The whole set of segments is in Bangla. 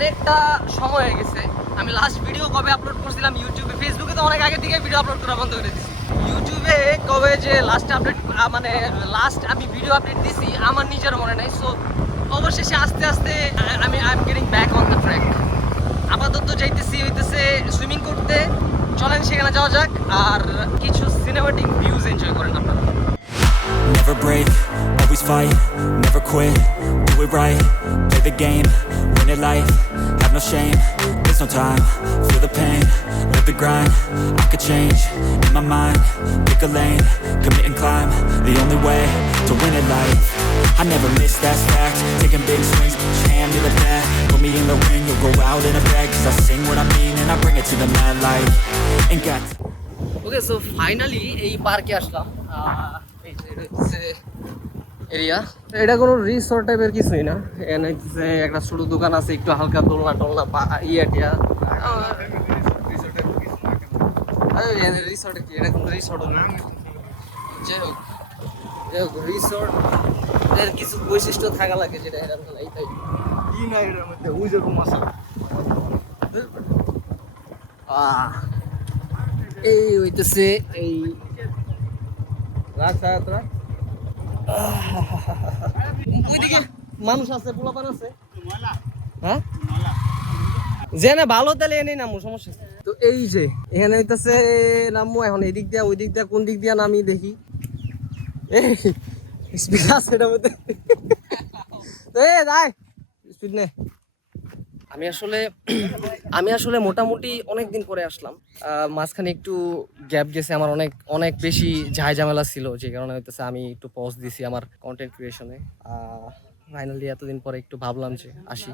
অনেকটা সময় হয়ে গেছে। আমি লাস্ট ভিডিও কবে আপলোড করছিলাম? ইউটিউবে ফেসবুকে তো অনেক আগে থেকে ভিডিও আপলোড করা বন্ধ করে দিয়েছি। ইউটিউবে কবে যে লাস্ট আপডেট মানে লাস্ট আমি ভিডিও আপডেট দিছি আমার নিজের মনে নাই। সো অবশেষে আস্তে আস্তে আমি I am getting back on the track আপাতত যাইতেছি হইতেছে সুইমিং করতে। চলেন সেখানে যাওয়া যাক আর কিছু সিনেমাটিক ভিউজ এনজয় করেন আপনারা। Never break, always fight, never quit, do it right, play the game, win it life, have no shame, there's no time, feel the pain, live the grind, I could change, in my mind, pick a lane, commit and climb, the only way to win at life, I never miss that fact, taking big swings, put your hand to the bat, put me in the ring, you'll go out in a bag, cause I sing what I mean and I bring it to the mad light, ain't got okay so finally এই পার্কে আসলাম আহ, এই যে এটা হচ্ছে এরিয়া? এটা কোনো রিসোর্ট টাইপের কিছুই না। এখানে একটা ছোট দোকান আছে একটু হালকা দোলনা টোলনা বা ইয়ে টিয়া। রিসোর্টে কি? এটা কোনো রিসোর্ট না। যাই হোক যাই হোক রিসোর্ট এর কিছু বৈশিষ্ট্য থাকা লাগে যেটা এরকম নাই তাই কি মধ্যে? ওই এই হইতেছে এই রাখ ওইদিকে মানুষ আছে পোলাপান আছে? হ্যাঁ? যে না ভালো তাহলে এনে নামো সমস্যা তো এই যে এখানে হইতেছে নামবো এখন এদিক দিয়া ওই দিক দিয়া কোন দিক দিয়া নামি দেখি। স্পিড আছে এটার মধ্যে। এ যাই স্পিড নে। আমি আসলে আমি আসলে মোটামুটি অনেক দিন পরে আসলাম। মাঝখানে একটু গ্যাপ গেছে, আমার অনেক অনেক বেশি ঝাই ঝামেলা ছিল, যে কারণে হইতেছে আমি একটু পজ দিছি আমার কন্টেন্ট ক্রিয়েশনে ফাইনালি এতদিন পরে একটু ভাবলাম যে আসি।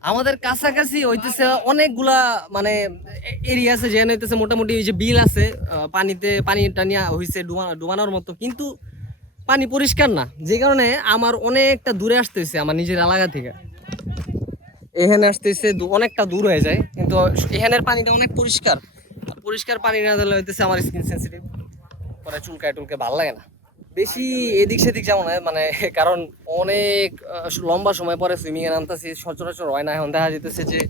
আমাদের কাছাকাছি হইতেছে অনেকগুলা মানে এরিয়া আছে, যেখানে হইতেছে মোটামুটি ওই যে বিল আছে পানিতে, পানি টানি হইছে ডুবা- ডুবানোর মতো। কিন্তু পানি পরিষ্কার না, যে কারণে আমার অনেকটা দূরে আসতে হয়েছে আমার নিজের এলাকা থেকে। এখানে আসতেছে অনেকটা দূর হয়ে যায়, কিন্তু এখানের পানিটা অনেক পরিষ্কার। পরিষ্কার পানি না দিলে হইতেছে আমার স্কিন সেন্সিটিভ পরে চুলকায় টুলকে ভালো লাগে না। বেশি এদিক সেদিক যেমন হয় মানে কারণ অনেক লম্বা সময় পরে সুইমিং এ নামতেছি, সচরাচর হয় না। এখন দেখা যেতেছে যে,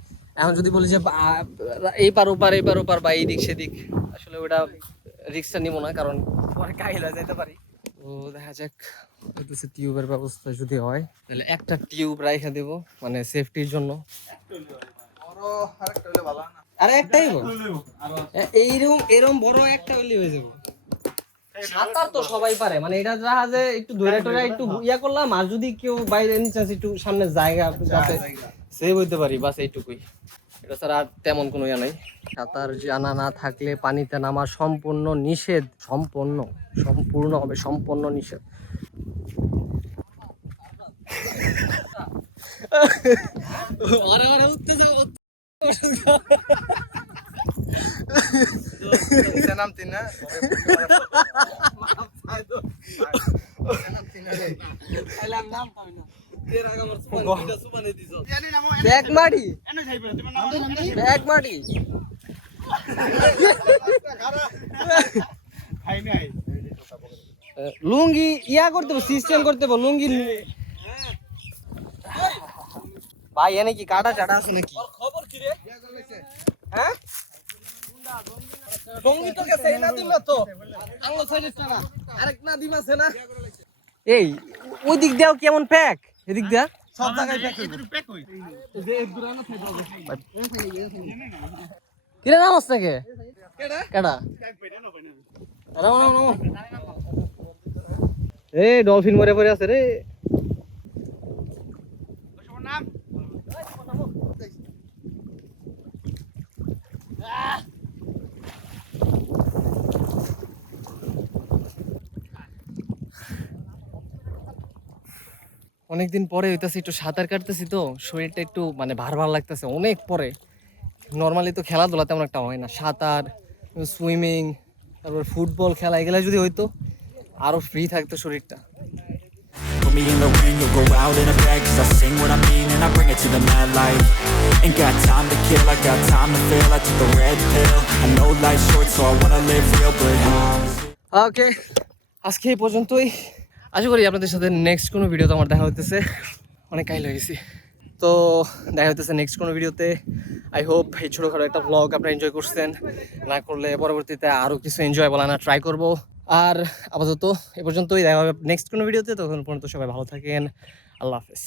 এখন যদি বলি যে এই পার ওপার, এই পার ওপার বা এই দিক সেদিক, আসলে ওটা রিক্সটা নিব না, কারণ পরে কাহিলা যেতে পারি। তো দেখা যাক। টিউবের ব্যবস্থা যদি হয় তাহলে একটা টিউব রাইখা দেব মানে সেফটির জন্য। হলে হয় আরে একটাই এইরকম এরকম বড় একটা হইলে হয়ে যাবে। সাঁতার তো সবাই পারে মানে এটা জাহাজে একটু ধরে টরে একটু ইয়া করলাম আর যদি কেউ বাইরে এনি চান্স একটু সামনে জায়গা যাতে সেভ হইতে পারি বাস এইটুকুই। এটা ছাড়া আর তেমন কোনো ইয়া নাই। সাঁতার জানা না থাকলে পানিতে নামা সম্পূর্ণ নিষেধ সম্পূর্ণ সম্পূর্ণ হবে সম্পূর্ণ নিষেধ। তিন না ব্যাগ মারি ব্যাগ মারি লুঙ্গি ইয়া করতে লুঙ্গি ভাই এনে কি কাটা চাটা আছে নাকি? খবর কি রে? হ্যাঁ? তো গেছে না দিমা তো? আঙ্গুল সাইডে টানা আরেক না দিমা আছে না? এই ওই দিক দিয়াও কেমন প্যাক এদিক দিয়া। সব জায়গায় প্যাক কিরে নাম আছে কেডা? এ ডলফিন মরে পড়ে আছে রে। অনেকদিন পরে হইতাছে একটু সাঁতার কাটতেছি তো, শরীরটা একটু মানে ভার ভার লাগতেছে অনেক পরে। নর্মালি তো খেলাধুলা তেমন একটা হয় না। সাঁতার, সুইমিং, তারপর ফুটবল খেলা এগুলা যদি হইতো, আরও ফ্রি থাকতো শরীরটা। It to the mad light. Ain't got time to kill, I got time to feel I took the red pill. I know life's short so I wanna live real but ওকে আজকে এই পর্যন্তই। আশা করি আপনাদের সাথে নেক্সট কোনো ভিডিওতে আমার দেখা হইতেছে। অনেক কাহিল হয়ে গেছি। তো দেখা হইতেছে নেক্সট কোনো ভিডিওতে। আই হোপ এই ছোটোখাটো একটা ব্লগ আপনারা এনজয় করছেন। না করলে পরবর্তীতে আরও কিছু এনজয় বলা না ট্রাই করব। আর আপাতত এ পর্যন্তই। দেখা হবে নেক্সট কোনো ভিডিওতে। তখন পর্যন্ত সবাই ভালো থাকেন। আল্লাহ হাফেজ।